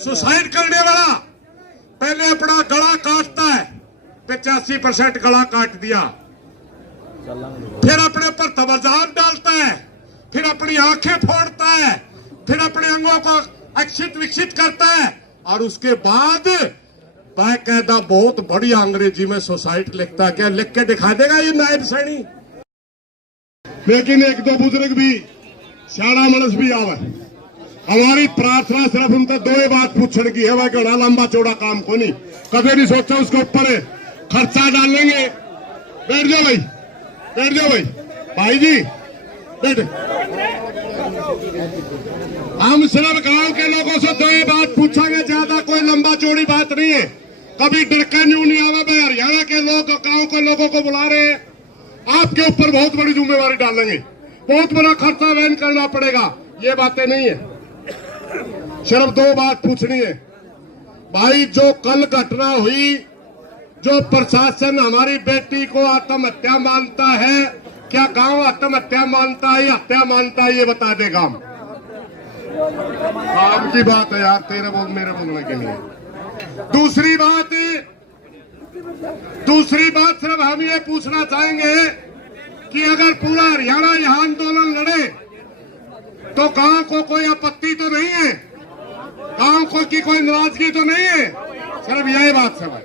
Suicide करने वाला पहले अपना गला काटता है, 85% गला काट दिया, फिर अपने ऊपर तबरजान डालता है, फिर अपनी आंखें फोड़ता है, फिर अपने अंगों को अक्षित विक्षित करता है और उसके बाद बाकायदा बहुत बड़ी अंग्रेजी में सुसाइड लिखता है। क्या लिख के दिखा देगा ये नायब सैनी? लेकिन एक दो बुजुर्ग भी सियाड़ा मनस भी आवे। हमारी प्रार्थना सिर्फ उनसे दो ही बात पूछने की है, वह घना लंबा चौड़ा काम को नहीं, कभी नहीं सोचा उसके ऊपर खर्चा डालेंगे। बैठ जाओ भाई, बैठ जाओ भाई, भाई जी बैठ। हम सिर्फ गांव के लोगों से दो ही बात पूछेंगे, ज्यादा कोई लंबा चौड़ी बात नहीं है। कभी डरका न्यू नहीं आवा। मैं हरियाणा के लोग गांव के लोगों को बुला रहे हैं, आपके ऊपर बहुत बड़ी जिम्मेवारी डालेंगे, बहुत बड़ा खर्चा वहन करना पड़ेगा। ये बातें नहीं है, सिर्फ दो बात पूछनी है भाई। जो कल घटना हुई, जो प्रशासन हमारी बेटी को आत्महत्या मानता है, क्या गांव आत्महत्या मानता है या हत्या मानता है? ये बता दे गांव। काम की बात है यार, तेरे बोल मेरे बोलने के लिए। दूसरी बात सिर्फ हम ये पूछना चाहेंगे कि अगर पूरा हरियाणा यहां आंदोलन लड़े तो गांव को कोई आपत्ति तो नहीं है, गांव को की कोई नाराजगी तो नहीं है? सिर्फ यही बात सब है।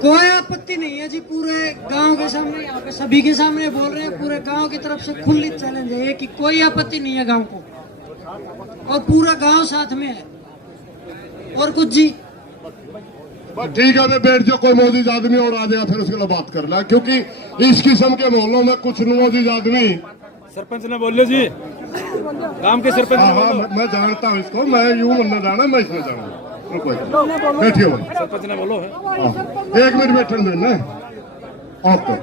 कोई आपत्ति नहीं है जी, पूरे गांव के सामने, यहाँ पे सभी के सामने बोल रहे हैं, पूरे गांव की तरफ से खुली चैलेंज है कि कोई आपत्ति नहीं है गांव को, और पूरा गांव साथ में है। और कुछ जी ठीक है, मैं बैठ जाओ, कोई मौजूद आदमी और आ जाएगा फिर उसके लिए बात कर ला, क्योंकि इस किस्म के मोहल्लों में कुछ मौजूद आदमी। सरपंच ने बोल जी, गांव के सरपंच। हाँ, मैं जानता हूँ इसको, मैं यूं मन जाना, मैं इसमें जाऊंगा। बैठिए सरपंच ने बोलो है। एक मिनट बैठने देना, ओके,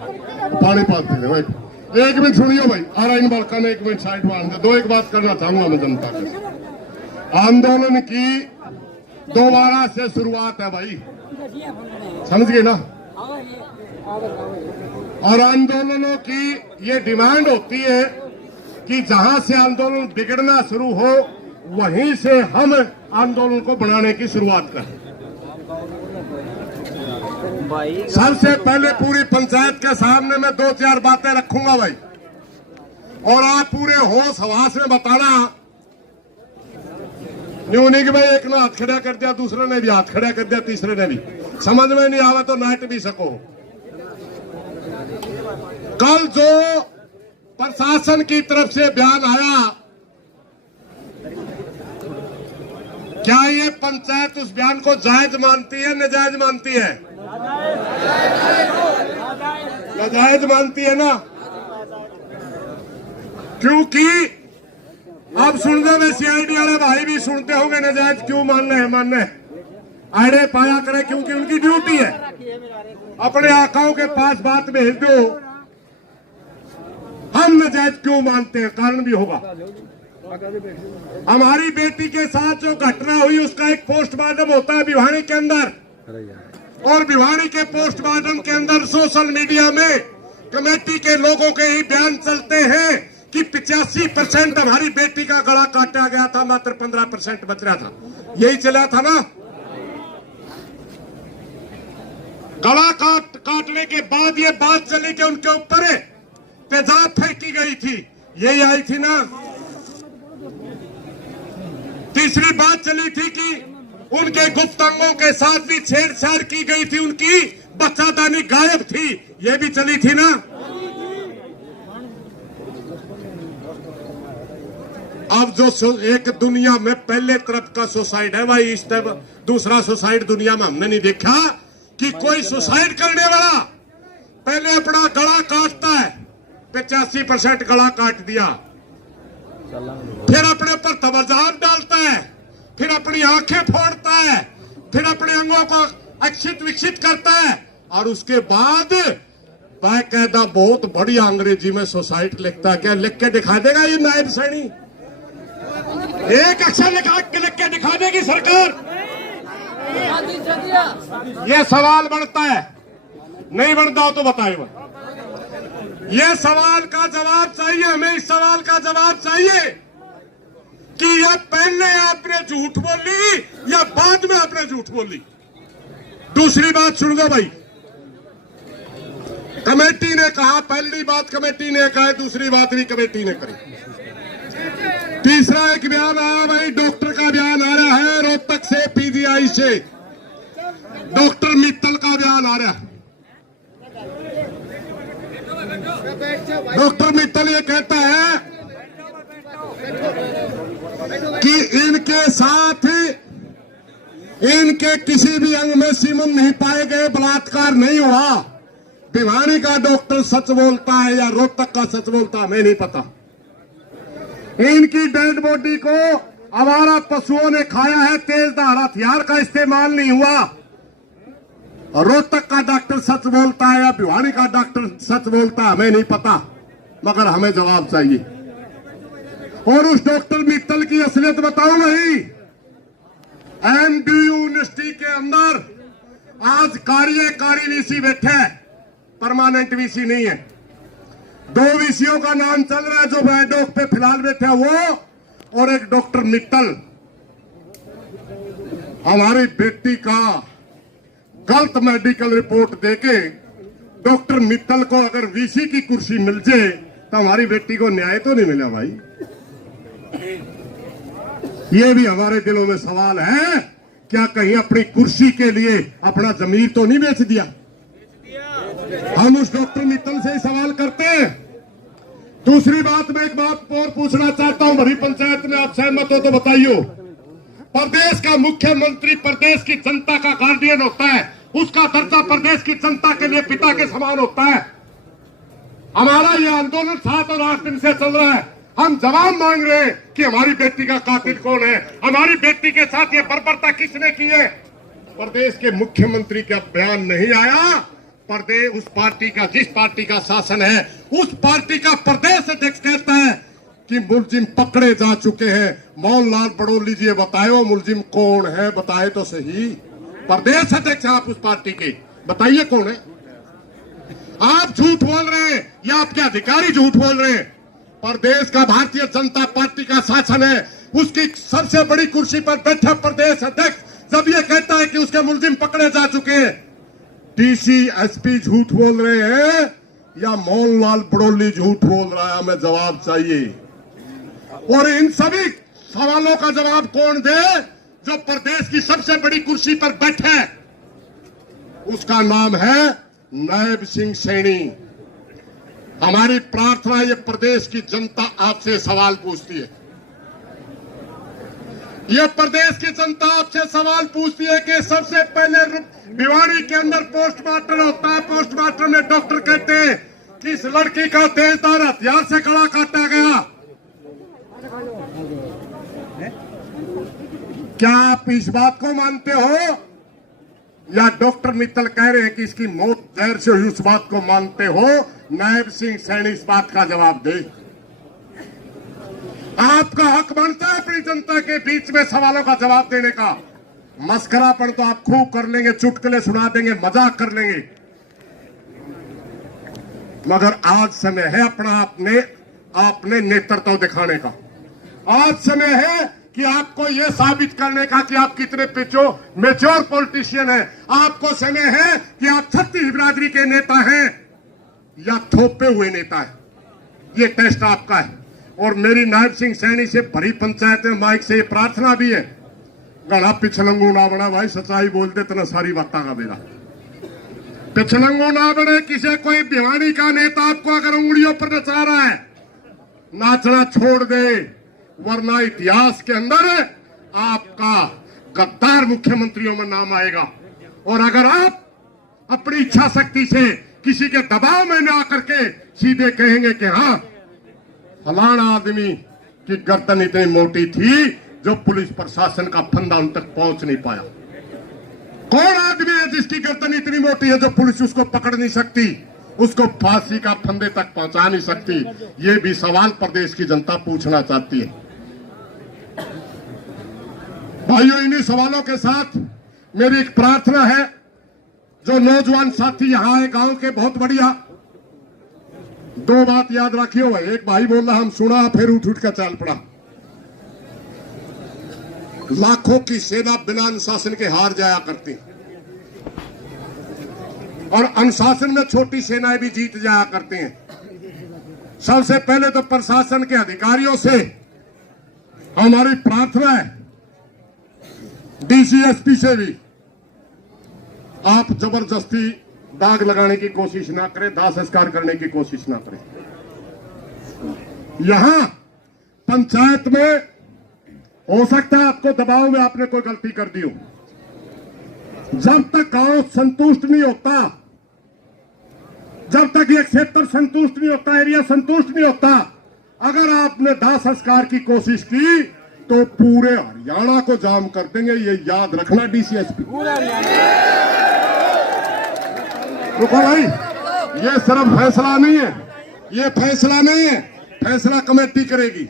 पानी पास दे। एक मिनट सुनियो भाई, आराइन बालका ने एक मिनट साइड में आने दो। एक बात करना चाहूंगा मैं जनता के। आंदोलन की दोबारा से शुरुआत है भाई, समझ गए ना? और आंदोलनों की ये डिमांड होती है कि जहां से आंदोलन बिगड़ना शुरू हो वहीं से हम आंदोलन को बढ़ाने की शुरुआत करें। सबसे पहले पूरी पंचायत के सामने मैं दो चार बातें रखूंगा भाई, और आप पूरे होश हवास में बताना। न्यू नहीं कि भाई एक ने हाथ खड़ा कर दिया, दूसरे ने भी हाथ खड़ा कर दिया, तीसरे ने भी, समझ में नहीं आवा तो नाट भी सको। कल जो प्रशासन की तरफ से बयान आया, क्या ये पंचायत उस बयान को जायज मानती है, नाजायज मानती है? नाजायज मानती है ना, क्योंकि अब सुनते में सीआईडी वाले भाई भी सुनते होंगे नाजायज क्यों मानने हैं, मानने आड़े पाया करे, क्योंकि उनकी ड्यूटी है। अपने आकाओं के पास बात भेज दो, हम नाजायज क्यों मानते हैं, कारण भी होगा। हमारी बेटी के साथ जो घटना हुई उसका एक पोस्टमार्टम होता है भिवानी के अंदर, और भिवानी के पोस्टमार्टम के अंदर सोशल मीडिया में कमेटी के लोगों के ही बयान चलते हैं कि 85% हमारी बेटी का गला काटा गया था, मात्र 15% बच रहा था। यही चला था ना? गला काटने के बाद ये बात चली कि उनके ऊपर तेजाब फेंकी गई थी, यही आई थी ना? तीसरी बात चली थी कि उनके गुप्त अंगों के साथ भी छेड़छाड़ की गई थी, उनकी बच्चादानी गायब थी, ये भी चली थी ना? अब जो एक दुनिया में पहले तरफ का सुसाइड है भाई, इस तरफ दूसरा सुसाइड दुनिया में हमने नहीं देखा कि कोई सुसाइड करने वाला पहले अपना गला काटता है, 85% गला काट दिया, फिर अपने ऊपर तबरजान डालता है, फिर अपनी आंखें फोड़ता है, फिर अपने अंगों को अक्षित विक्षित करता है और उसके बाद बाकायदा बहुत बड़ी अंग्रेजी में सुसाइड लिखता है। क्या लिख के दिखा देगा ये नायब सैनी? एक अक्षर लिख के दिखा देगी सरकार? ये सवाल बढ़ता है, नहीं बढ़ता हो तो बताए। ये सवाल का जवाब चाहिए, हमें इस सवाल का जवाब चाहिए कि ये पहले आपने झूठ बोली या बाद में आपने झूठ बोली। दूसरी बात सुन लो भाई, कमेटी ने कहा, पहली बात कमेटी ने कहा, दूसरी बात भी कमेटी ने करी। तीसरा एक बयान आया भाई, डॉक्टर का बयान आ रहा है रोहतक से, पीजीआई से डॉक्टर मित्तल का बयान आ रहा है। डॉक्टर मित्तल ये कहता है कि इनके साथ इनके किसी भी अंग में सीमन नहीं पाए गए, बलात्कार नहीं हुआ। भिवानी का डॉक्टर सच बोलता है या रोहतक का सच बोलता है, हमें नहीं पता। इनकी डेड बॉडी को आवारा पशुओं ने खाया है, तेजधार हथियार का इस्तेमाल नहीं हुआ। रोहतक का डॉक्टर सच बोलता है या भिवानी का डॉक्टर सच बोलता है, हमें नहीं पता, मगर हमें जवाब चाहिए। और उस डॉक्टर मित्तल की असलियत बताऊं नहीं, एमडीयू यूनिवर्सिटी के अंदर आज कार्यकारी वीसी बैठे हैं, परमानेंट वीसी नहीं है। 2 वीसीओं का नाम चल रहा है जो बैडोक पे फिलहाल बैठे हैं, वो और एक डॉक्टर मित्तल। हमारी बेटी का गलत मेडिकल रिपोर्ट देके डॉक्टर मित्तल को अगर वीसी की कुर्सी मिल जाए तो हमारी बेटी को न्याय तो नहीं मिला भाई। ये भी हमारे दिलों में सवाल है, क्या कहीं अपनी कुर्सी के लिए अपना जमीर तो नहीं बेच दिया? हम उस डॉक्टर मित्तल से ही सवाल करते हैं। दूसरी बात, मैं एक बात और पूछना चाहता हूं, भरी पंचायत में आप सहमत हो तो बताइए। प्रदेश का मुख्यमंत्री प्रदेश की जनता का गार्डियन होता है, उसका दर्जा प्रदेश की जनता के लिए पिता के समान होता है। हमारा ये आंदोलन 7 और 8 दिन से चल रहा है, हम जवाब मांग रहे हैं कि हमारी बेटी का कातिल कौन है, हमारी बेटी के साथ ये बर्बरता किसने की है। प्रदेश के मुख्यमंत्री का बयान नहीं आया। प्रदेश उस पार्टी का, जिस पार्टी का शासन है, उस पार्टी का प्रदेश अध्यक्ष कहता है कि मुलजिम पकड़े जा चुके हैं। मोहनलाल बड़ोली जी बताए वो मुलजिम कौन है, बताए तो सही। प्रदेश अध्यक्ष आप उस पार्टी के, बताइए कौन है। आप झूठ बोल रहे हैं या आपके अधिकारी झूठ बोल रहे हैं। प्रदेश का भारतीय जनता पार्टी का शासन है, उसकी सबसे बड़ी कुर्सी पर बैठा प्रदेश अध्यक्ष जब ये कहता है कि उसके मुलजिम पकड़े जा चुके हैं, डीसी एसपी झूठ बोल रहे हैं या मोहनलाल बड़ोली झूठ बोल रहा है, हमें जवाब चाहिए। और इन सभी सवालों का जवाब कौन दे जो प्रदेश की सबसे बड़ी कुर्सी पर बैठा है? उसका नाम है नायब सिंह सैनी। हमारी प्रार्थना, ये प्रदेश की जनता आपसे सवाल पूछती है, ये प्रदेश की जनता आपसे सवाल पूछती है कि सबसे पहले भिवानी के अंदर पोस्टमार्टम होता है, पोस्टमार्टम में डॉक्टर कहते हैं कि इस लड़की का तेजधार हथियार से गला काटा गया। क्या आप इस बात को मानते हो या डॉक्टर मित्तल कह रहे हैं कि इसकी मौत जहर से हुई, उस बात को मानते हो? नायब सिंह सैनी इस बात का जवाब दे। आपका हक बनता है अपनी जनता के बीच में सवालों का जवाब देने का। मस्करापन तो आप खूब कर लेंगे, चुटकुले सुना देंगे, मजाक कर लेंगे, मगर आज समय है अपना आपने नेतृत्व दिखाने का। आज समय है कि आपको यह साबित करने का कि आप कितने मेच्योर पॉलिटिशियन हैं। आपको समय है कि आप छत्तीस बिरादरी के नेता हैं या थोपे हुए नेता हैं। ये टेस्ट आपका है। और मेरी नायब सिंह सैनी से भरी पंचायत में माइक से ये प्रार्थना भी है, गला पिछलंगू ना बना भाई, सच्चाई बोलते तना सारी बातें का मेरा पिछलंगू ना बने। किसी कोई भिवानी का नेता आपको अगर उंगलियों पर नचा रहा है, नाचना छोड़ दे, वरना इतिहास के अंदर आपका गद्दार मुख्यमंत्रियों में नाम आएगा। और अगर आप अपनी इच्छा शक्ति से किसी के दबाव में न आकर के सीधे कहेंगे कि हाँ फलाना आदमी की गर्दन इतनी मोटी थी जो पुलिस प्रशासन का फंदा उन तक पहुंच नहीं पाया। कौन आदमी है जिसकी गर्दन इतनी मोटी है जो पुलिस उसको पकड़ नहीं सकती, उसको फांसी का फंदे तक पहुंचा नहीं सकती? ये भी सवाल प्रदेश की जनता पूछना चाहती है। भाइयों, इन्हीं सवालों के साथ मेरी एक प्रार्थना है, जो नौजवान साथी यहाँ आए गांव के, बहुत बढ़िया दो बात याद रखियो भाई। एक भाई बोल रहा हम सुना फिर उठ उठ कर चल पड़ा। लाखों की सेना बिना अनुशासन के हार जाया करती और अनुशासन में छोटी सेनाएं भी जीत जाया करती हैं। सबसे पहले तो प्रशासन के अधिकारियों से हमारी प्रार्थना है, डीसीएसपी से भी, आप जबरदस्ती दाग लगाने की कोशिश ना करें, दाह संस्कार करने की कोशिश ना करें। यहां पंचायत में हो सकता है आपको दबाव में आपने कोई गलती कर दी हो। जब तक गांव संतुष्ट नहीं होता, जब तक ये क्षेत्र संतुष्ट नहीं होता, एरिया संतुष्ट नहीं होता, अगर आपने दाह संस्कार की कोशिश की तो पूरे हरियाणा को जाम कर देंगे। ये याद रखना डीसीएसपी। रुको भाई, ये सिर्फ फैसला नहीं है, ये फैसला नहीं है, फैसला कमेटी करेगी।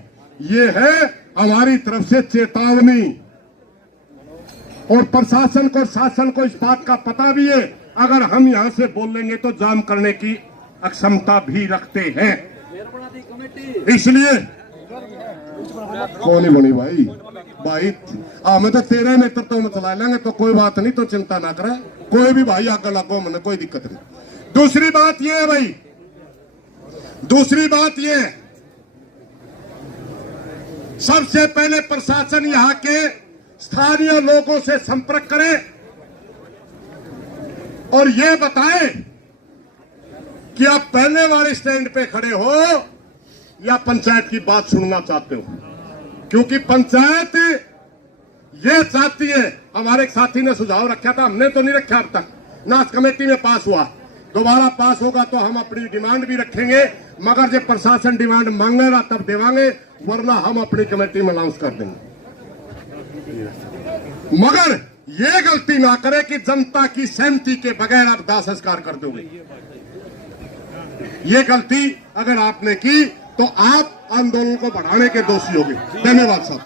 ये है हमारी तरफ से चेतावनी। और प्रशासन को, शासन को इस बात का पता भी है, अगर हम यहां से बोल लेंगे तो जाम करने की अक्षमता भी रखते हैं। इसलिए कौन ही बनी भाई हमें तो तेरे नेतृत्व में चला लेंगे, तो कोई बात नहीं, तो चिंता ना करे, कोई भी भाई आगे लगो, मैंने कोई दिक्कत नहीं। दूसरी बात यह है भाई, दूसरी बात यह है, सबसे पहले प्रशासन यहां के स्थानीय लोगों से संपर्क करे और यह बताए कि आप पहले वाले स्टैंड पे खड़े हो या पंचायत की बात सुनना चाहते हो। क्योंकि पंचायत ये चाहती है, हमारे एक साथी ने सुझाव रखा था, हमने तो नहीं रखा अब तक, ना कमेटी में पास हुआ, दोबारा पास होगा तो हम अपनी डिमांड भी रखेंगे, मगर जब प्रशासन डिमांड मांगेगा तब देवांगे, वरना हम अपनी कमेटी में अनाउंस कर देंगे। मगर ये गलती ना करे कि जनता की सहमति के बगैर आप दाह संस्कार कर दोगे। ये गलती अगर आपने की तो आप आंदोलन को बढ़ाने के दोषी होंगे। धन्यवाद साहब।